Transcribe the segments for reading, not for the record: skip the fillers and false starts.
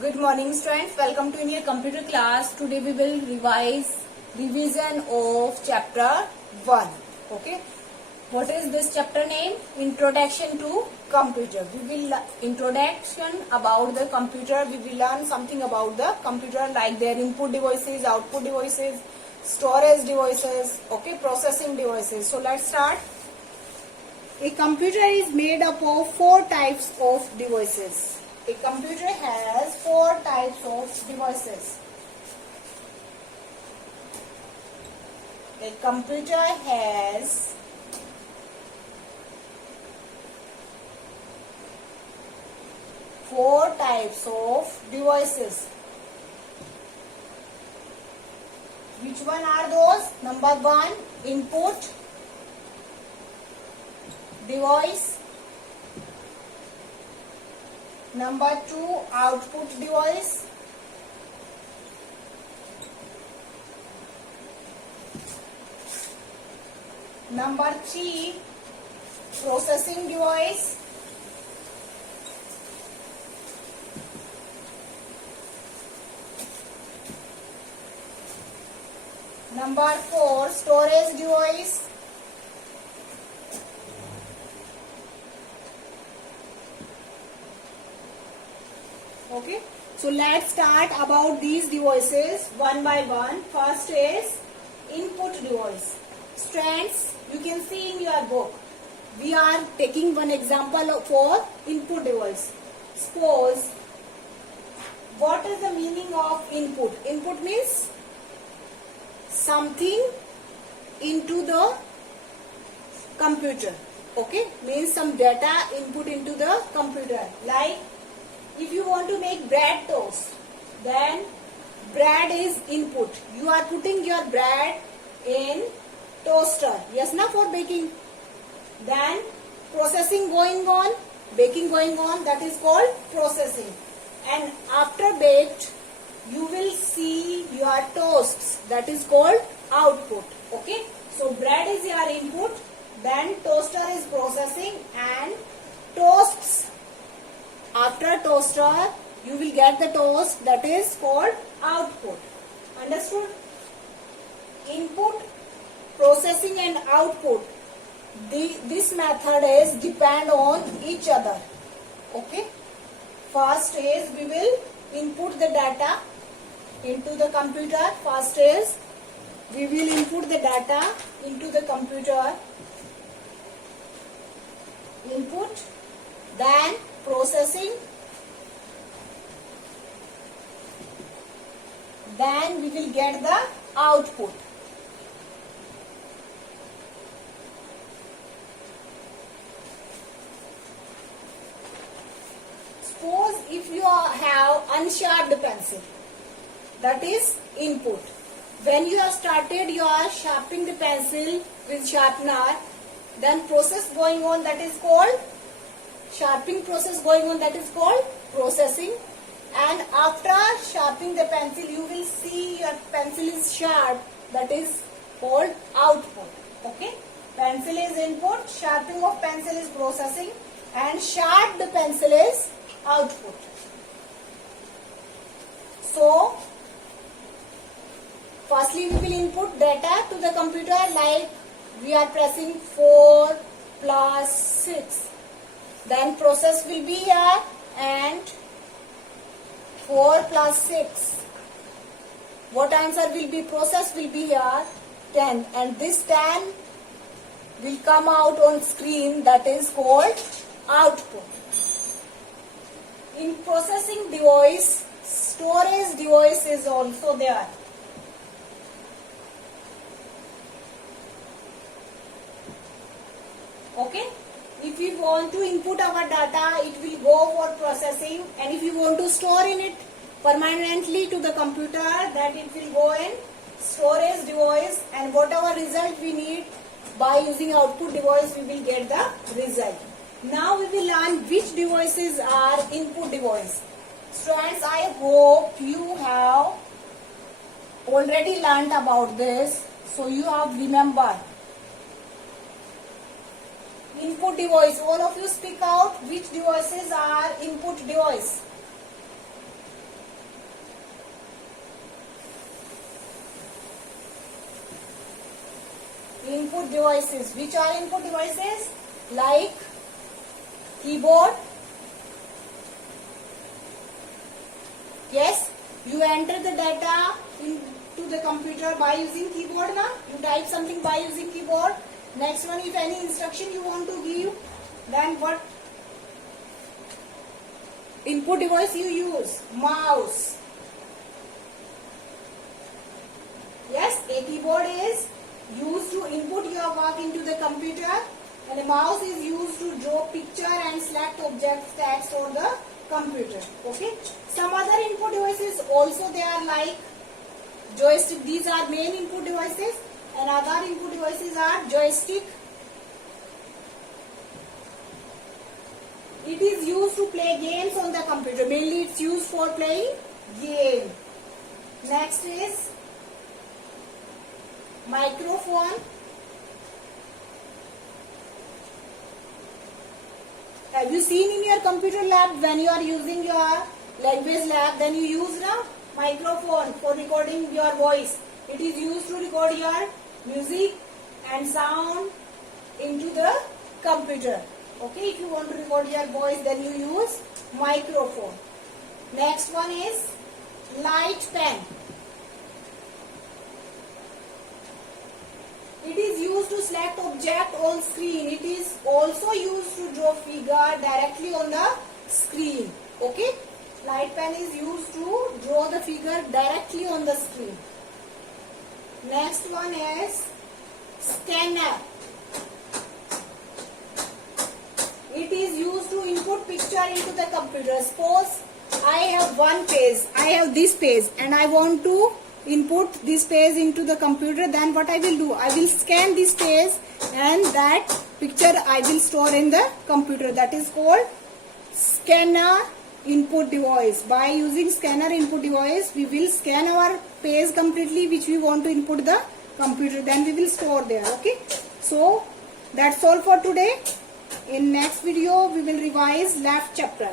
Good morning students, welcome to your computer class. Today we will revision of chapter 1. Okay, what is this chapter name? Introduction to computer. We will introduction about the computer. We will learn something about the computer like their input devices, output devices, storage devices, okay, processing devices. So let's start. A computer is made up of 4 types of devices. A computer has 4 types of devices. A computer has four types of devices. Which one are those? Number 1, input device. Number 2, output device. Number 3, processing device. Number 4, storage device. Okay, so let's start about these devices one by one. First is input device. Students, you can see in your book, we are taking one example for input device. Suppose, what is the meaning of input? Input means something into the computer. Okay, means some data input into the computer. Like, if you want to make bread toast, then bread is input. You are putting your bread in toaster. Yes, na, for baking. Then processing going on, baking going on, that is called processing. And after baked, you will see your toasts, that is called output. Okay, so bread is your input, then toaster is processing, and toasts. After toaster, you will get the toast, that is called output. Understood? Input, processing and output. This method is depend on each other. Okay. First is we will input the data into the computer. First is we will input the data into the computer. Input, then processing, then we will get the output. Suppose if you have unsharpened pencil, that is input. When you have started your sharpening the pencil with sharpener, then process going on, that is called sharpening process going on, that is called processing. And after sharpening the pencil, you will see your pencil is sharp, that is called output. Okay, pencil is input, sharpening of pencil is processing, and sharpened pencil is output. So firstly we will input data to the computer, like we are pressing 4 plus 6. Then process will be here, and 4 plus 6. What answer will be? Process will be here 10, and this 10 will come out on screen, that is called output. In processing device, storage device is also there. Okay. If we want to input our data, it will go for processing, and if you want to store in it permanently to the computer, that it will go in storage device, and whatever result we need by using output device, we will get the result. Now we will learn which devices are input device. Students, I hope you have already learned about this, so you have remembered. Input device. All of you speak out which devices are input device. input devices. Which are input devices? Like keyboard. Yes, you enter the data into the computer by using keyboard na? You type something by using keyboard. Next one, if any instruction you want to give, then what input device you use? Mouse. Yes, a keyboard is used to input your work into the computer, and a mouse is used to draw picture and select objects text on the computer. Okay. Some other input devices also they are like joystick. These are main input devices, and other input devices are joystick. It is used to play games on the computer. Mainly it's used for playing game. Next is microphone. Have you seen in your computer lab when you are using your language lab, then you use a microphone for recording your voice. It is used to record your music and sound into the computer. Okay, if you want to record your voice, then you use microphone. Next one is light pen. It is used to select object on screen. It is also used to draw figure directly on the screen. Okay, light pen is used to draw the figure directly on the screen. Next one is scanner. It is used to input picture into the computer. Suppose I have one page, I have this page, and I want to input this page into the computer. Then what I will do? I will scan this page, and that picture I will store in the computer. That is called scanner input device. By using scanner input device, we will scan our page completely which we want to input the computer. Then we will store there. Okay. So that's all for today. In next video, we will revise left chapter.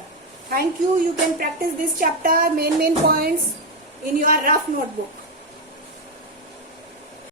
Thank you. You can practice this chapter main points in your rough notebook.